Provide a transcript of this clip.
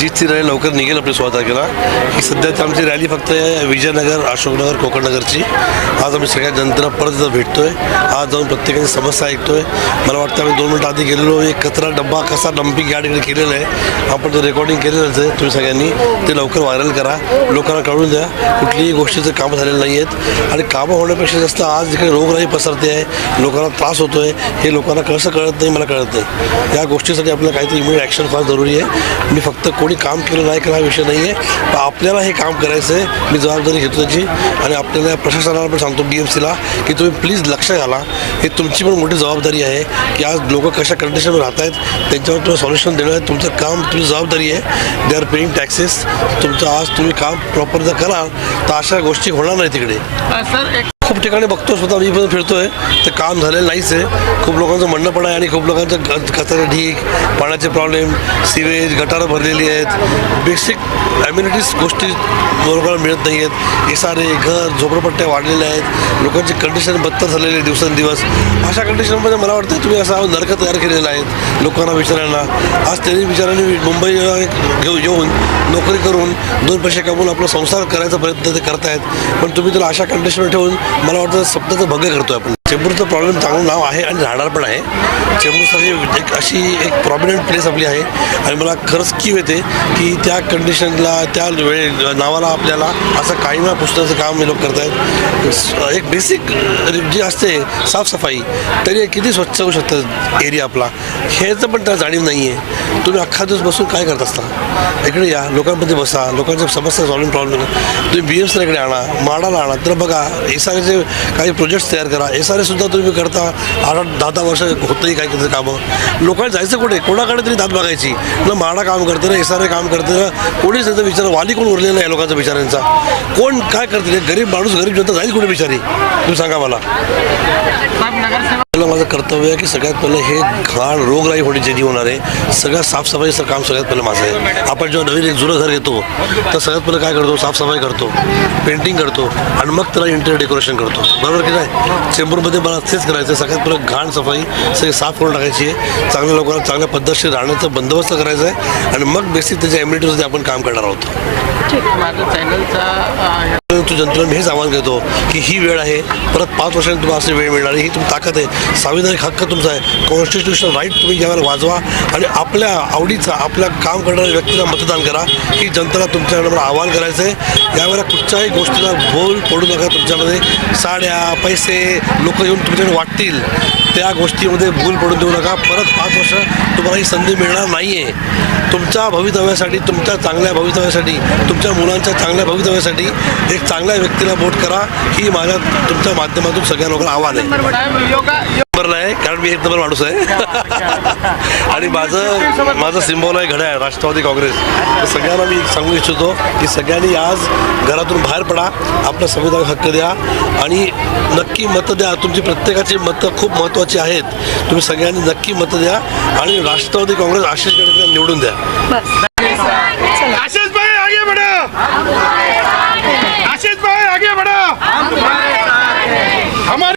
जीतची rally लवकर निघेल आपली 16 तारखेला. ही सध्याची आमची रॅली फक्त विजयनगर, अशोकनगर, कोकणनगरची. आज आम्ही सगळ्या जनतेला परत भेटतोय. आज जाऊन प्रत्येकाची समस्या ऐकतोय. मला वाटतं आम्ही 2 मिनिटं आधी गेलेलो. एक कचरा डब्बा कसा डम्पिंग यार्डकडे केलेलं आहे, आपण ते रेकॉर्डिंग केलेलंच आहे. तुम्ही सगळ्यांनी ते लवकर व्हायरल करा, लोकांना कळून द्या. कुठलीही गोष्टीचं कामं झालेलं नाही आहेत आणि कामं होण्यापेक्षा जास्त आज इकडे रोगराई पसरते आहे, लोकांना त्रास होतोय. हे लोकांना कसं कळत नाही, मला कळत नाही. या गोष्टीसाठी आपल्याला काहीतरी इमिडिएट ॲक्शन फार जरुरी आहे. मी फक्त कोणी काम केलं नाही का हा विषय नाही आहे, पण आपल्याला हे काम करायचं आहे. मी जबाबदारी घेतो त्याची आणि आपल्याला प्रशासनाला पण सांगतो, BMCला, की तुम्ही प्लीज लक्ष घाला. हे तुमची पण मोठी जबाबदारी आहे की आज लोक कशा कंडिशनवर राहत आहेत त्याच्यावर तुम्हाला सॉल्युशन देणं आहे तुमचं काम, तुमची जबाबदारी आहे. They are paying taxes. तुमचं आज तुम्ही काम प्रॉपर जर कराल तर अशा गोष्टी होणार नाही तिकडे. खूप ठिकाणी बघतो, स्वतः मी पण फिरतोय, तर काम झालेलं नाहीच आहे. खूप लोकांचं म्हणणं पण आहे आणि खूप लोकांचं कचरा ढीक, पाण्याचे प्रॉब्लेम, सिवेज, गटारं भरलेली आहेत. बेसिक ॲम्युनिटीज गोष्टी लोकांना मिळत नाही आहेत. इसारे, घर, झोपडपट्ट्या वाढलेल्या आहेत. लोकांची कंडिशन बदतर झालेली आहे दिवसेंदिवस. अशा कंडिशनमध्ये मला वाटतं तुम्ही असा नरक तयार केलेला आहे लोकांना, बिचाऱ्यांना. आज त्यांनी बिचाऱ्यांनी मुंबई येऊन नोकरी करून 2 पैसे कमवून आपला संसार करायचा प्रयत्न ते करतायत, पण तुम्ही त्याला अशा कंडिशनवर ठेवून मला वाटतं स्वप्नाचं भंग करतोय आपण. चेंबूरचं प्रॉब्लेम चांगलं नाव आहे आणि राहणार पण आहे. चेंबूरसाठी अशी एक प्रॉमिनंट प्लेस आपली आहे आणि मला खरंच कीव येते की त्या कंडिशनला, त्या नावाला आपल्याला असं काही ना पुस्तकाचं काम हे लोक करत आहेत. एक बेसिक जी असते साफसफाई, तरी किती स्वच्छ होऊ शकतं एरिया आपला, ह्याचं पण त्याला जाणीव नाही आहे. तुम्ही अख्खा दिवस बसून काय करत असता? इकडे या, लोकांमध्ये बसा, लोकांच्या समस्या प्रॉब्लेम तुम्ही BMCला इकडे आणा, माडाला आणा. तर बघा, एसआरचे काही प्रोजेक्ट्स तयार करा. एसआरसुद्धा तुम्ही करता 8-10 वर्ष होतंही काय करतं कामं. लोकांना जायचं कुठे? कोणाकडे तरी दात बघायची ना. माडा काम करते ना, एसआर काम करते ना, कोणीच त्याचा विचार, वाली कोण उरलेला आहे लोकांचा बिचाऱ्यांचा. कोण काय करते? गरीब माणूस, गरीब जनता जाईल कुठे बिचारी? तुम्ही सांगा मला. आपलं माझं कर्तव्य आहे की सगळ्यात पहिलं हे घाण रोगराई होणे जे होणार आहे सगळं साफसफाईचं काम सगळ्यात पहिलं माझं आहे. आपण जेव्हा नवीन एक जुनं घर घेतो तर सगळ्यात पहिलं काय करतो, साफसफाई करतो, पेंटिंग करतो आणि मग त्याला इंटेरियर डेकोरेशन करतो, बरोबर की नाही. चेंबूरमध्ये मला तेच करायचं, सगळ्यात पहिलं घाण सफाई सगळी साफ करून टाकायची आहे, चांगल्या लोकांना चांगल्या पद्धतशीर राहण्याचा बंदोबस्त करायचा आहे आणि मग बेसिक त्याच्या एम्युनिटीमध्ये आपण काम करणार आहोत. माझं चॅनलचा तू जनतेला मी हेच आवाहन करतो की ही वेळ आहे, परत 5 वर्षांनी तुम्हाला अशी वेळ मिळणार आहे, ही तुमची ताकद आहे, संविधानिक हक्क तुमचा आहे, कॉन्स्टिट्युशनल राईट तुम्ही यावेळेला वाजवा आणि आपल्या आवडीचा आपल्या काम करणाऱ्या व्यक्तीला मतदान करा. ही जनतेला तुमच्याकडे मला आवाहन करायचं आहे. यावेळेला कुठच्याही गोष्टीला भूल पडू नका. तुमच्यामध्ये साड्या पैसे लोक येऊन तुमच्याकडे वाटतील त्या गोष्टीमध्ये भूल पडून देऊ नका. परत 5 वर्ष तुम्हाला ही संधी मिळणार नाही आहे. तुमच्या भवितव्यासाठी, तुमच्या चांगल्या भवितव्यासाठी, तुमच्या मुलांच्या चांगल्या भवितव्यासाठी एक चांगल्या व्यक्तीला वोट करा. ही माझ्या तुमच्या माध्यमातून सगळ्या लोकांना आव्हान आहे. नंबरला आहे कारण मी 1 नंबर माणूस आहे आणि माझं सिम्बॉल आहे घड्याळ, राष्ट्रवादी काँग्रेस. तर सगळ्यांना मी सांगू इच्छितो की सगळ्यांनी आज घरातून बाहेर पडा, आपला संविधानिक हक्क द्या आणि नक्की मतं द्या. तुमची प्रत्येकाची मतं खूप महत्त्वाची आहेत. तुम्ही सगळ्यांनी नक्की मतं द्या आणि राष्ट्रवादी काँग्रेस आशिष गडकरींना निवडून द्या.